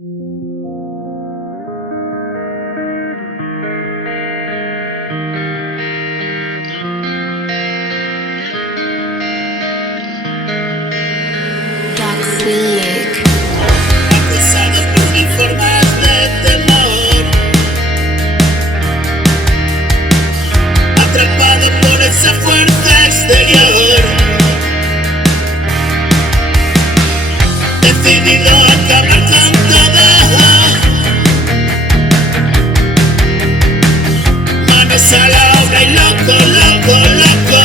Acosados por mil formas de temor, atrapado por esa fuerza exterior, decidido a acabar con todo. Manos a la obra y loco, loco, loco.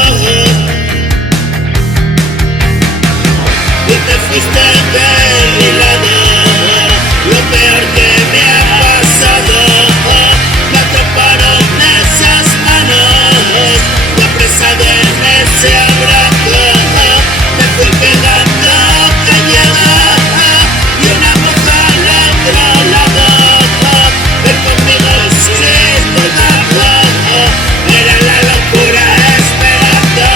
Y te fuiste de mi lado, lo peor que me ha pasado. Me atraparon esas manos, la presa de ese abrazo. Me fui quedando callada y una voz al otro lado. Ven conmigo sin dudarlo, era la locura esperando.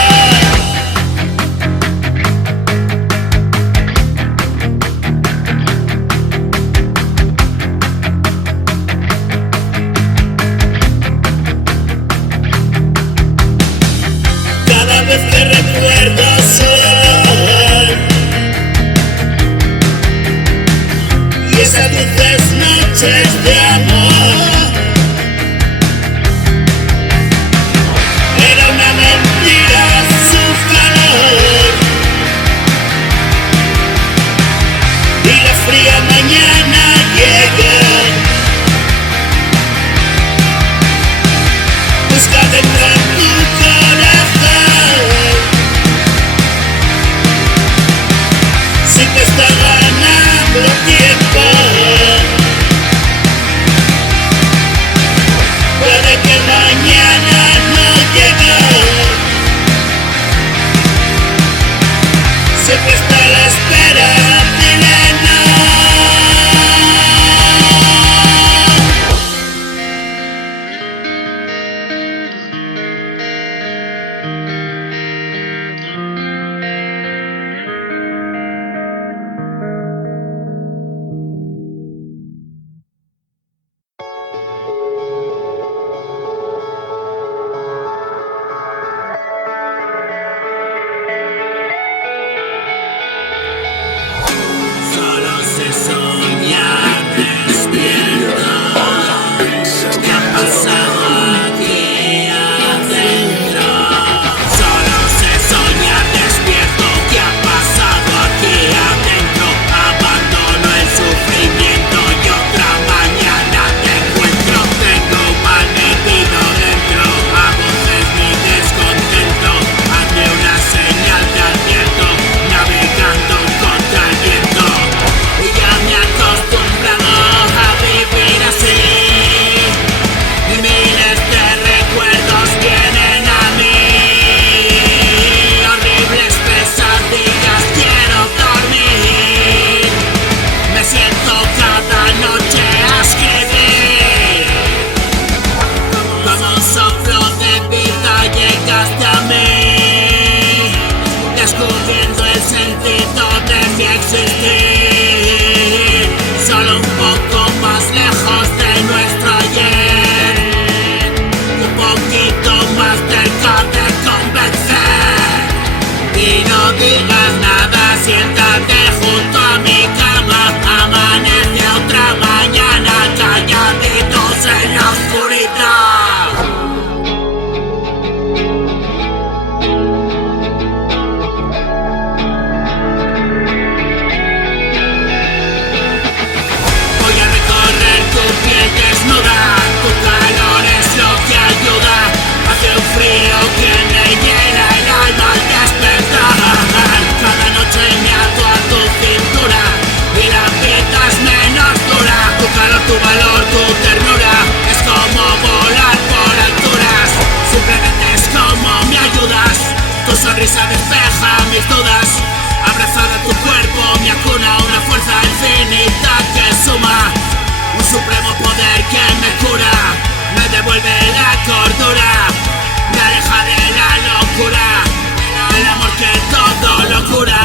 Cada vez que recuerdo sol y esas dulces noches de amor, era una mentira su calor y la fría mañana llega. Busca dentro de tu corazón si te está ganando tiempo. Puede que mañana no llegue, siempre está a la espera, dile no. Solo se soña despierto. ¿Qué ha pasado aquí adentro? Solo se soña despierto. ¿Qué ha pasado aquí adentro? Abandono el sufrimiento y otra mañana te encuentro. Tengo un mal metido dentro, a voces mi descontento. Hazme una señal de advierto, navegando contra el viento. Y ya me he acostumbrado a vivir así, y miles de recuerdos vienen a mí. Horribles pesadillas, quiero dormir. Me siento cada noche a escribir. Como un soplo de vida llegaste a mí, descubriendo el sentido de mi existir. Solo un poco más lejos de nuestro ayer, un poquito más cerca de convencer. Y no digas nada, siéntate junto a mi cama. Amanece otra mañana, calladitos en la oscuridad. Voy a recorrer tu piel desnuda, tu calor es lo que ayuda. Hace un frío que me llena el alma al despertar. Cada noche me ato a tu cintura y la vida es menos dura. Tu calor, tu valor, tu ternura es como volar por alturas. Simplemente es como me ayudas. Tu sonrisa despeja mis dudas. Abrazada a tu cuerpo me acuna una fuerza infinita que suma. Un supremo poder que me cura, me devuelve la cordura, me aleja de la locura, el amor que todo lo cura.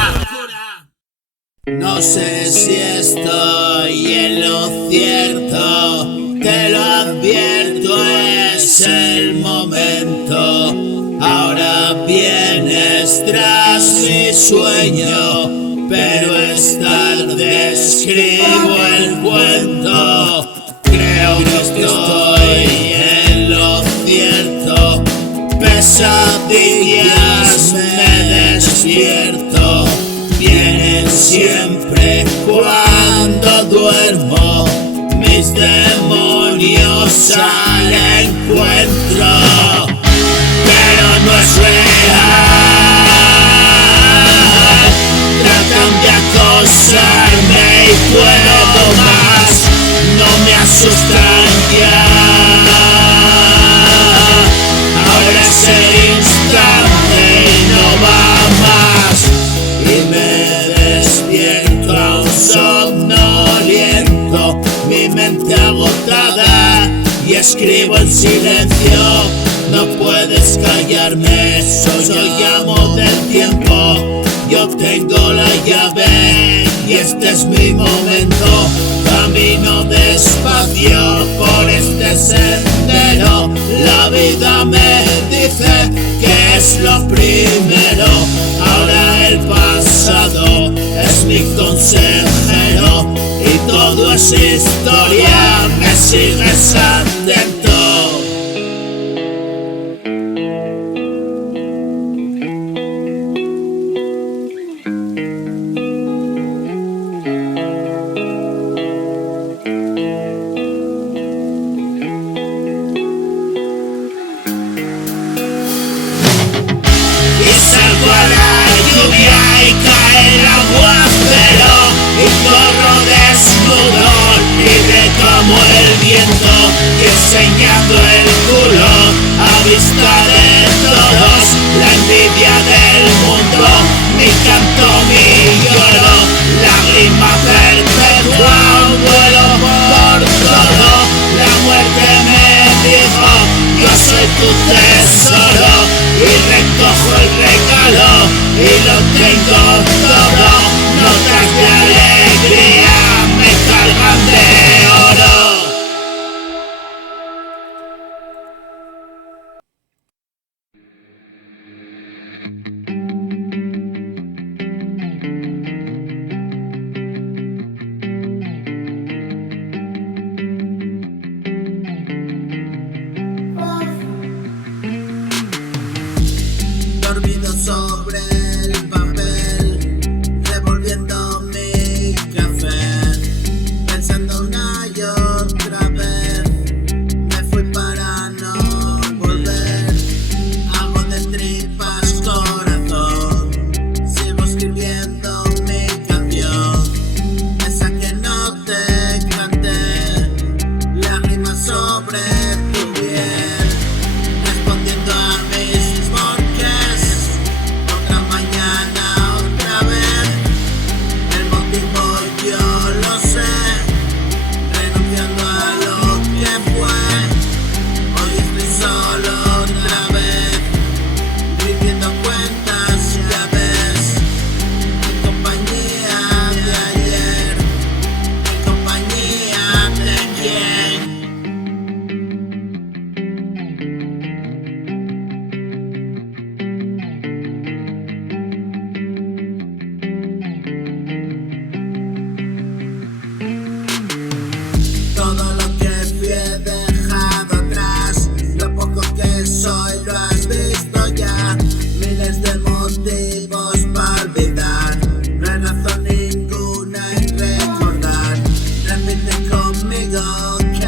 No sé si estoy en lo cierto, te lo advierto, es el momento. Ahora vienes tras mi sueño, pero es tarde, escribo el cuento. Creo que estoy en lo cierto, pesadillas me despierto. Vienen siempre cuando duermo, mis demonios al encuentro, pero no es real. Tratan de acosarme y puedo más, no me asustan ya. Ahora es el instante y no va más, y me despierto aún somnoliento, mi mente agotada, y escribo en silencio. No puedes callarme, soy amo del tiempo, yo tengo la llave y este es mi momento. Camino despacio por este sendero, la vida me dice que es lo primero. Ahora el pasado es mi consejero y todo es historia, me sigues atento. Como el viento y enseñando el culo a vista de todos, la envidia del mundo, mi canto, mi lloro, lágrima perpetua, un vuelo por todo. La muerte me dijo, yo soy tu tesoro, y recojo el regalo y lo tengo todo. Notas de alegría me cargan de oro. Dormido sobre el papel, revolviendo mi café, pensando una y otra vez, me fui para no volver. Hago de tripas corazón, sigo escribiendo mi canción, esa que no te canté, lágrimas sobre tu piel, respondiendo a mis porqués. Otra mañana, otra vez, el motivo yo lo sé, renunciando a lo que fue. Hoy estoy solo otra vez, viviendo cuentas, ya ves, en compañía de ayer, en compañía de quién. Todo lo que fui he dejado atrás, lo poco que soy lo has visto ya. Miles de motivos para olvidar, no hay razón ninguna en recordar. Repite conmigo que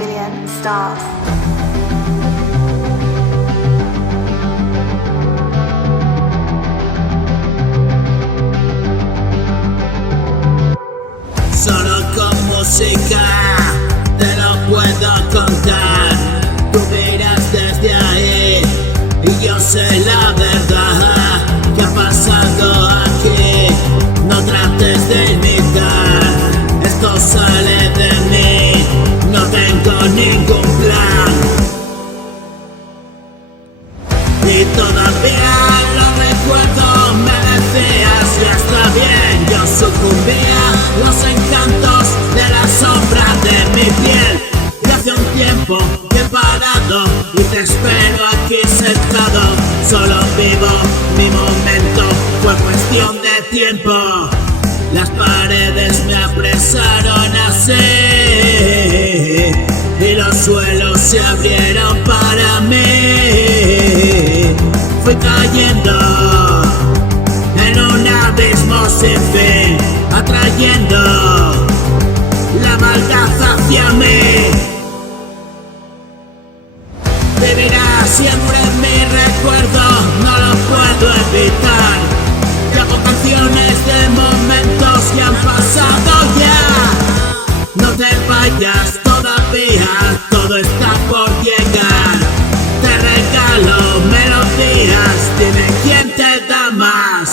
billion stars. Solo con música te lo puedo contar. Tú miras desde ahí y yo sé la verdad que ha pasado aquí. No trates de imitar, esto sale de mí, no tengo ningún plan. Y todavía lo recuerdo, me decías ya está bien, yo sucumbía a los encantos de la sombra de mi piel. Y hace un tiempo que he parado y te espero aquí sentado. Solo vivo mi momento, fue cuestión de tiempo. Las paredes me apresaron así y los suelos se abrieron para mí. Fui cayendo en un abismo sin fin, atrayendo la maldad hacia mí. Vivirá siempre en mi recuerdo, no lo puedo evitar. Y hago canciones de momentos que han pasado ya. No te vayas todavía, todo está por llegar. Te regalo melodías, dime quién te da más.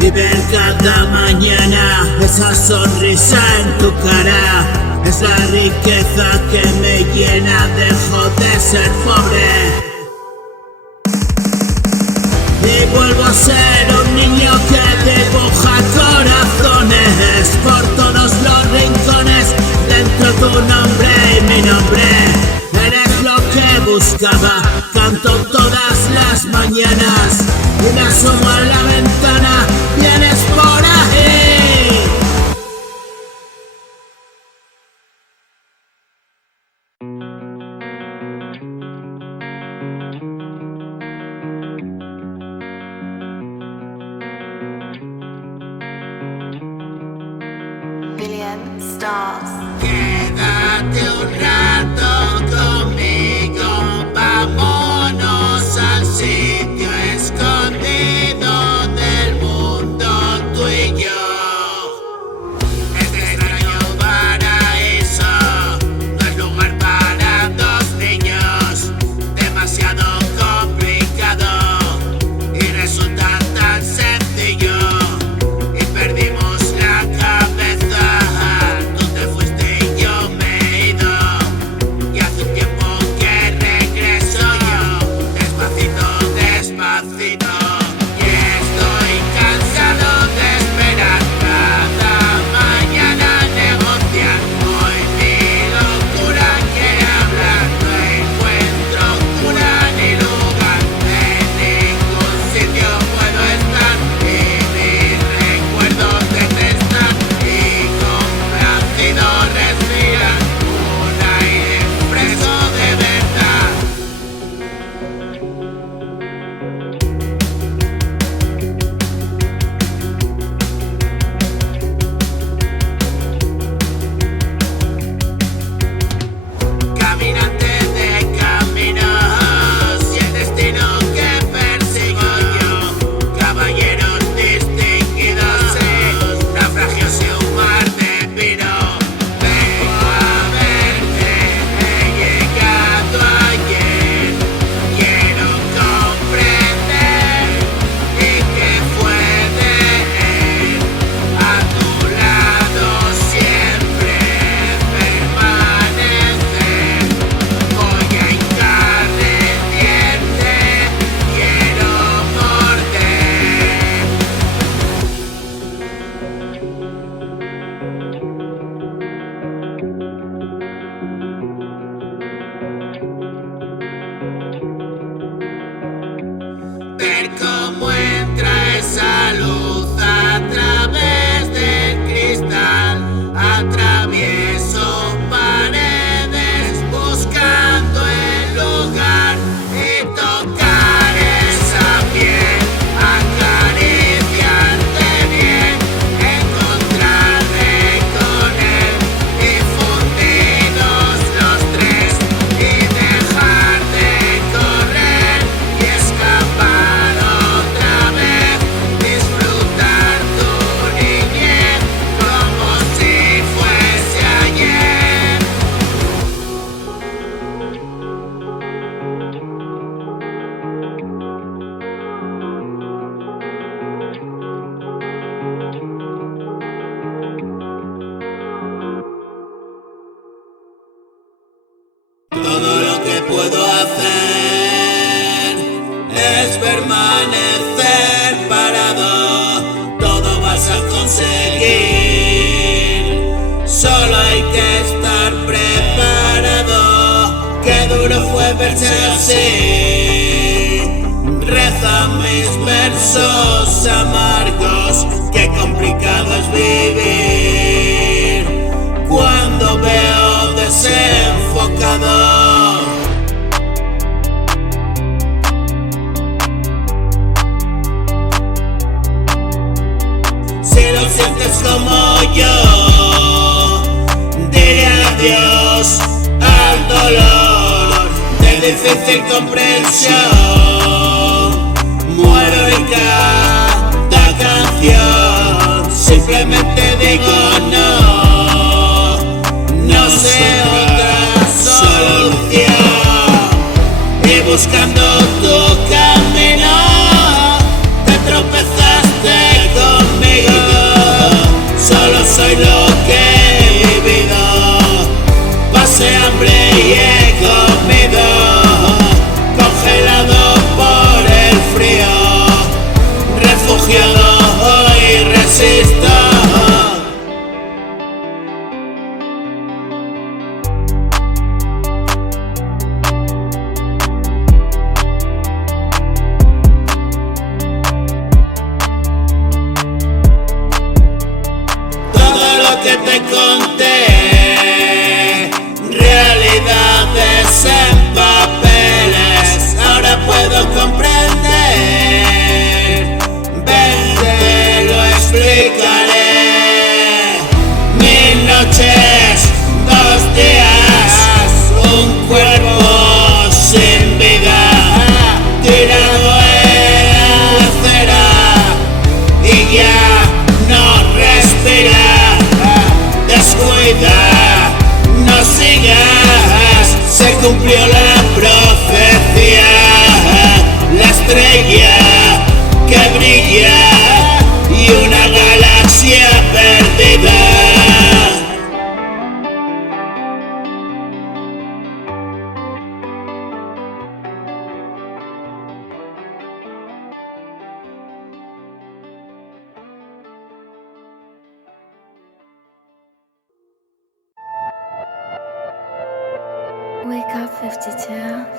Y ver cada mañana esa sonrisa en tu cara es la riqueza que me llena, dejo de ser pobre y vuelvo a ser un niño que dibuja corazones por todos los rincones. Dentro tu nombre y mi nombre, eres lo que buscaba. Canto todas las mañanas y me asomo a la ventana, vienes por ahí. Billion stars. Quédate un rato conmigo, vámonos al sitio escondido del mundo, tú y yo. Este extraño paraíso no es lugar para dos niños, demasiado complicado y resulta tan sencillo. Y perdimos la cabeza, tú te fuiste y yo me he ido. Y hace un tiempo que regreso yo, despacito, despacito. Y estoy cansado de esperar cada mañana negociar. Hoy mi locura quiere hablar, no encuentro cura ni lugar. En ningún sitio puedo estar y mis recuerdos detestan y complacido respiran un aire fresco de verdad. Caminante de caminos y el destino que persigo yo, caballeros distinguidos, naufragios y un mar de vino. Vengo a verte, he llegado ayer, quiero comprender y que fue de él. A tu lado siempre permanecer. Voy a hincarle el diente, quiero morder. Ver cómo entra esa luz a través del cristal, atravieso paredes buscando el lugar y tocar esa piel. conseguir. Solo hay que estar preparado. Qué duro fue verse así. Reza mis versos amargos. Qué complicado es vivir cuando veo desenfocado. Si lo sientes como yo, diré adiós al dolor de difícil comprensión. Muero en cada canción, simplemente digo no, no sé otra solución. Y buscando tu camino, te tropezaste conmigo. Solo soy lo que he vivido. Pasé hambre y he comido, congelado por el frío, refugiado hoy resisto. Que te conté, realidades en papeles, ahora puedo comprender. Ven, te lo explicaré. 1000 noches, 2 días, un cuerpo sin vida, tirado en la acera y ya no respira. Descuida, no sigas, se cumplió la profecía, la estrella que brilla y una galaxia perdida. Wake up 52.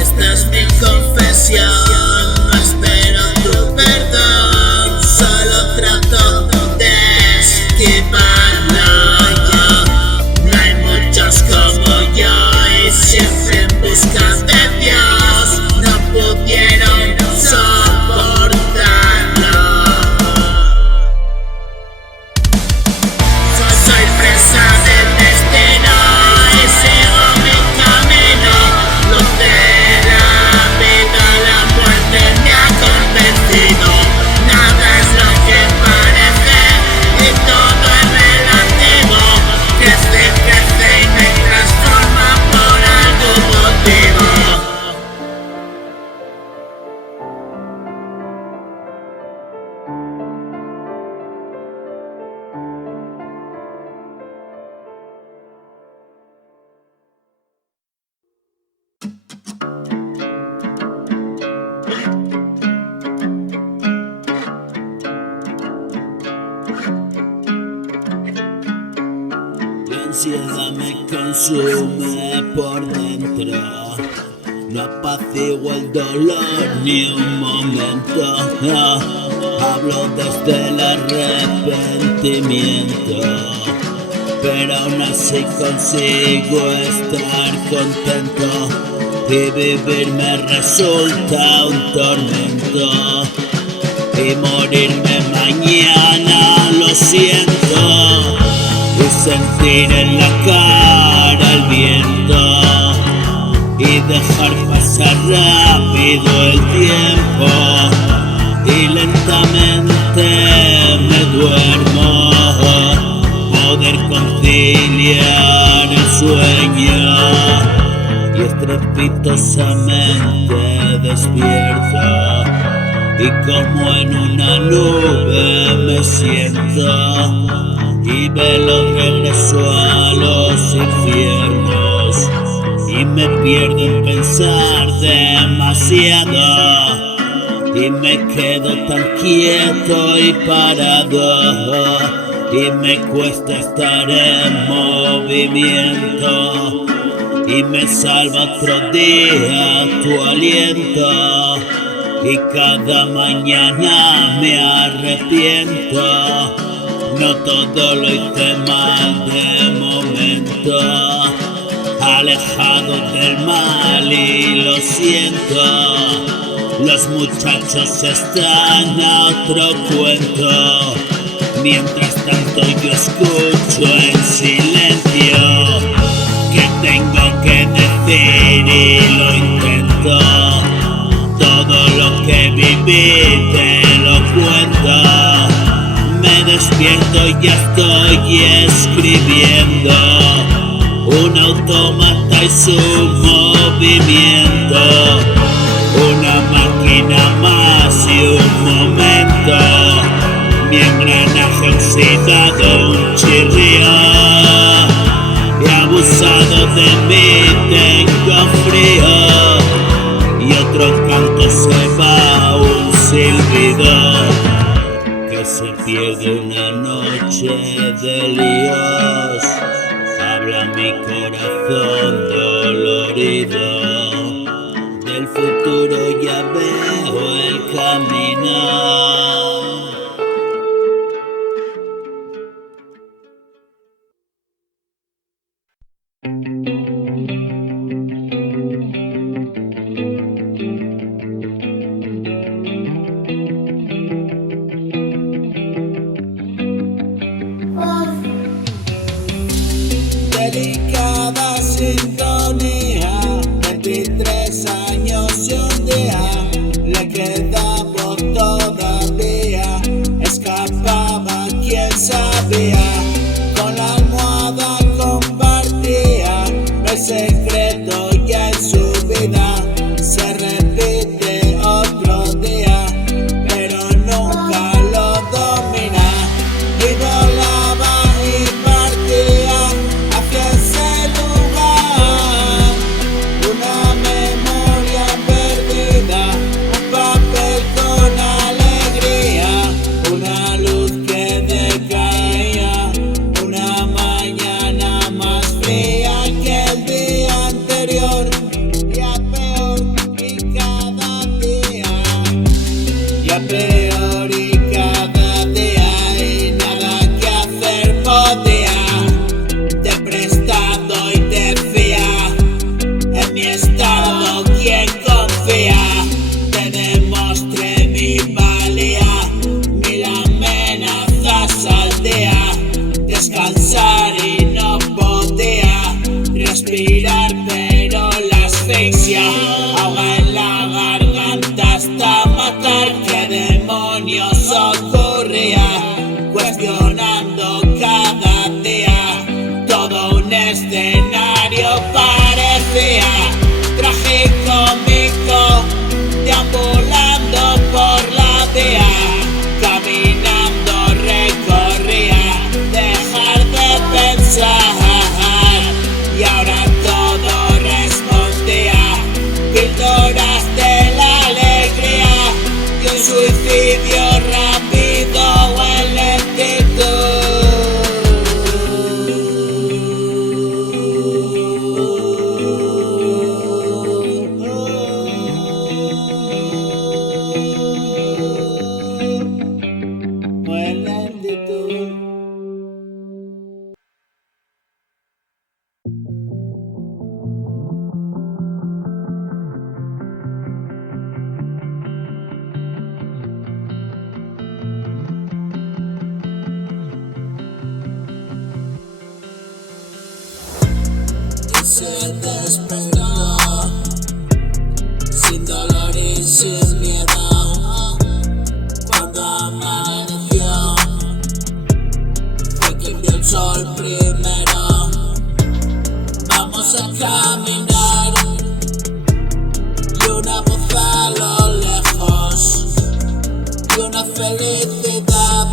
Esta es mi confesión, no espero tu perdón, solo trato de esquivarlo yo. No hay muchos como yo y siempre en busca de Dios, no pudieron soportarlo. Soy presa del destino y sigo mi camino. Los de la vida, la muerte me ha convencido. ansiedad me consume por dentro. No apaciguo el dolor ni un momento. Hablo desde el arrepentimiento, pero aún así consigo estar contento y vivir me resulta un tormento. Y morirme mañana lo siento, y sentir en la cara el viento y dejar pasar rápido el tiempo, y lentamente me duermo, poder conciliar el sueño y estrepitosamente despierto, y como en una nube me siento y velo regreso a los infiernos, y me pierdo en pensar demasiado y me quedo tan quieto y parado, y me cuesta estar en movimiento, y me salva otro día tu aliento, y cada mañana me arrepiento. No todo lo hice mal de momento, alejado del mal y lo siento. Los muchachos están a otro cuento, mientras tanto yo escucho en silencio que tengo que decir y lo intento. Todo lo que viví te lo cuento. Me despierto y ya estoy escribiendo, un autómata y su movimiento, una máquina más y un momento, mi engranaje oxidado, un chirrío, y abusado de mí tengo frío, y otro canto se va, un silbido, que se pierde una noche de líos. Habla mi corazón dolorido, del futuro ya veo el camino. Delicada sintonía, 23 años y un día, le quedamos todavía, escapaba quién sabía, con la almohada compartía, no hay secreto ya en su vida, se repite otro día, pero nunca lo domina, y volaba y partía hacia ese lugar, una memoria perdida, un papel con alegría, una luz que decaía, una mañana más fría que el día anterior, ya peor y cada día, ya peor y cada día, y nada que hacer podía. Te he prestado y te fía, en mi estado quien confía. Te demostré mi valía, 1000 amenazas al día. Descansar y no podía, respirar pero la asfixia ahoga en la garganta hasta matar. ¿Qué demonios ocurría? Cuestionando cada día, todo un escenario parecía tragicómico, deambulando por la vía, caminando recorría, dejar de pensar, y ahora todo respondía, píldoras de la alegría, y un suicidio rápido o en lentitud. se despertó sin dolor y sin miedo. Cuando amaneció fue quien vio el sol primero. Vamos a caminar y una voz a lo lejos y una felicidad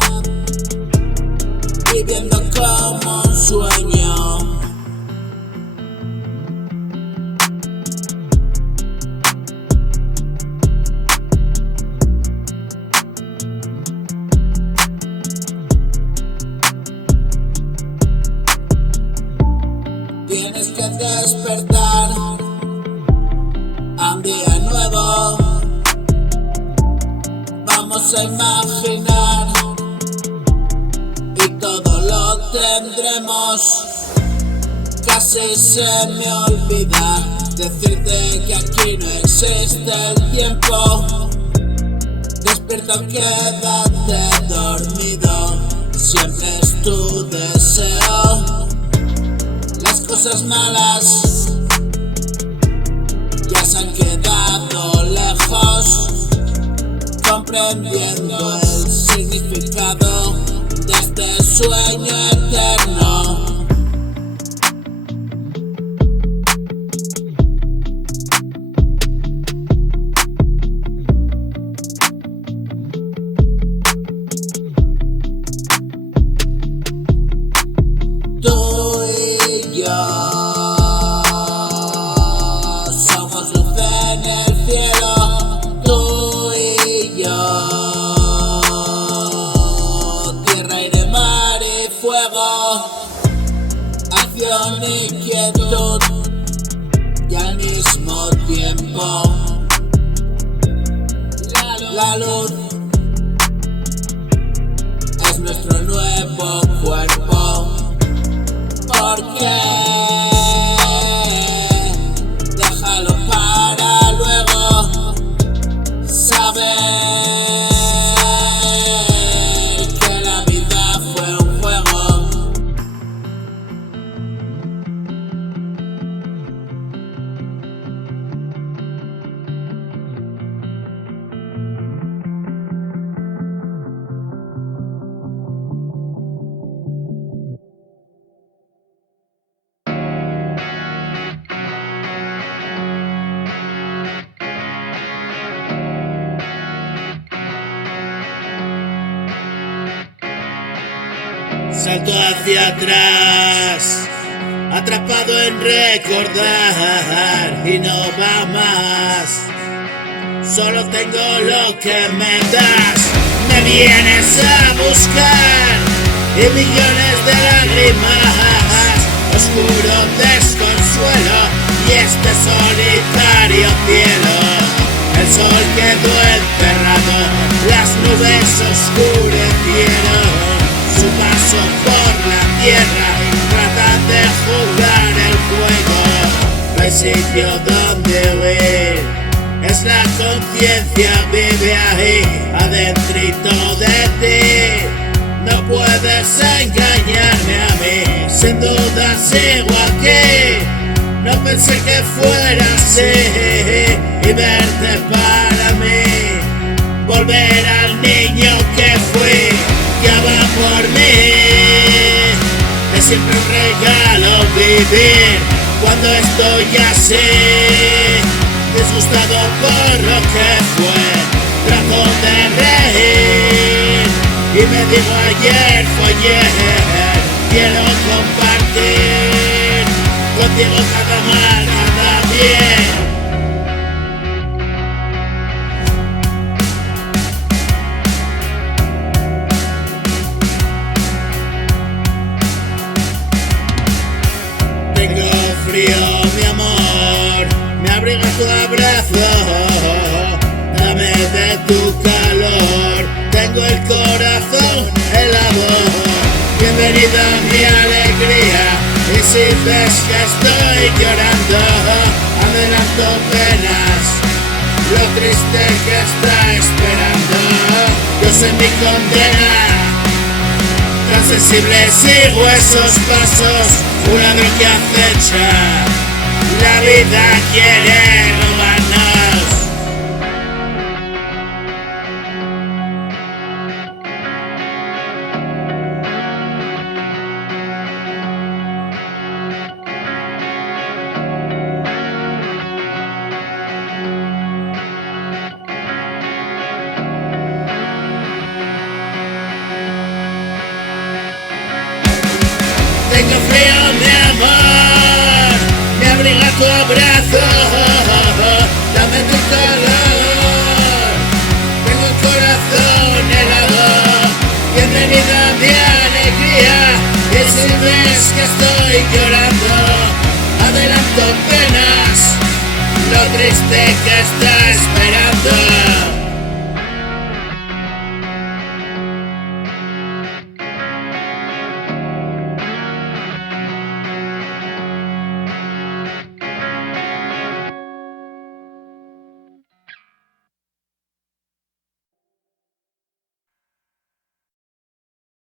viviendo como un sueño. Tienes que despertar a un día nuevo. Vamos a imaginar y todo lo tendremos. Casi se me olvida decirte que aquí no existe el tiempo. Despierta, quédate dormido, siempre es tu deseo. Las cosas malas ya se han quedado lejos, comprendiendo el significado de este sueño eterno. Tú y yo somos luz en el cielo. Tú y yo, tierra, aire, mar y fuego, acción y quietud y al mismo tiempo. La luz es nuestro nuevo cuerpo. ¿Por qué? Déjalo para luego. Saber que la vida fue un juego. Salto hacia atrás, atrapado en recordar y no va más. Solo tengo lo que me das, me vienes a buscar y millones de lágrimas, oscuro desconsuelo y este solitario cielo. El sol quedó enterrado, las nubes oscurecieron su paso por la tierra, trata de jugar el juego. No hay sitio donde huir, es la conciencia, vive ahí, adentrito de ti. No puedes engañarme a mí, sin duda sigo aquí. No pensé que fuera así y verte para mí, volver al niño que fui. Ya va por mí, es siempre un regalo vivir cuando estoy así, disgustado por lo que fue, trato de reír y me digo ayer fue ayer, quiero compartir contigo cada mal, cada bien. Tengo frío, mi amor, me abriga tu abrazo, dame de tu calor, tengo el corazón helado, bienvenida a mi alegría, y si ves que estoy llorando, adelanto penas, lo triste que está esperando, yo soy mi condena. Tan sensible sigo esos pasos, un ladrón que acecha La vida quiere robarnos. Tengo frío, mi amor, me abriga tu abrazo, dame tu calor. Tengo el corazón helado, bienvenida a mi alegría. Y si ves que estoy llorando, adelanto penas, lo triste que estás.